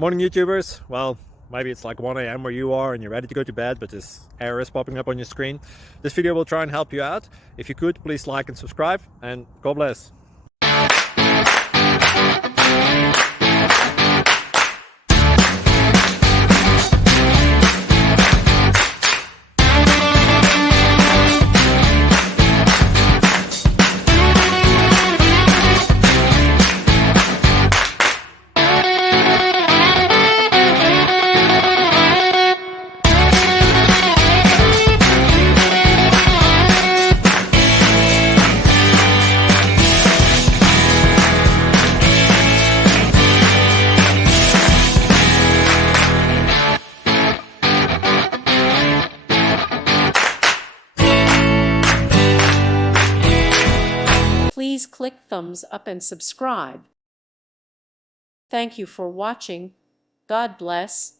Morning YouTubers. Well, maybe it's like 1 a.m. where you are and you're ready to go to bed, but this error is popping up on your screen. This video will try and help you out. If you could, please like and subscribe, and God bless. Please click thumbs up and subscribe. Thank you for watching. God bless.